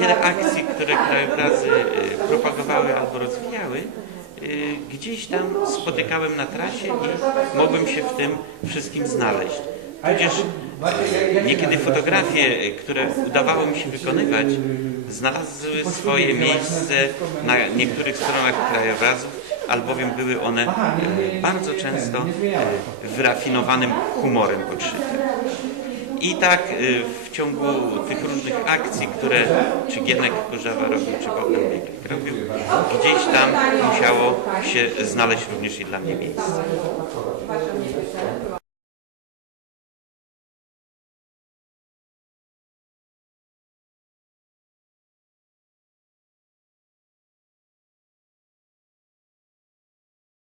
wiele akcji, które krajobrazy y, propagowały albo rozwijały, y, gdzieś tam spotykałem na trasie i mogłem się w tym wszystkim znaleźć. Tudzież y, niekiedy fotografie, które udawało mi się wykonywać, znalazły swoje miejsce na niektórych stronach krajobrazów, albowiem były one bardzo często wyrafinowanym humorem podszyte. I tak y, w ciągu tych różnych akcji, które czy Gienek Kurzawa robił, czy Bogdan Bieglik robił, gdzieś tam musiało się znaleźć również i dla mnie miejsce.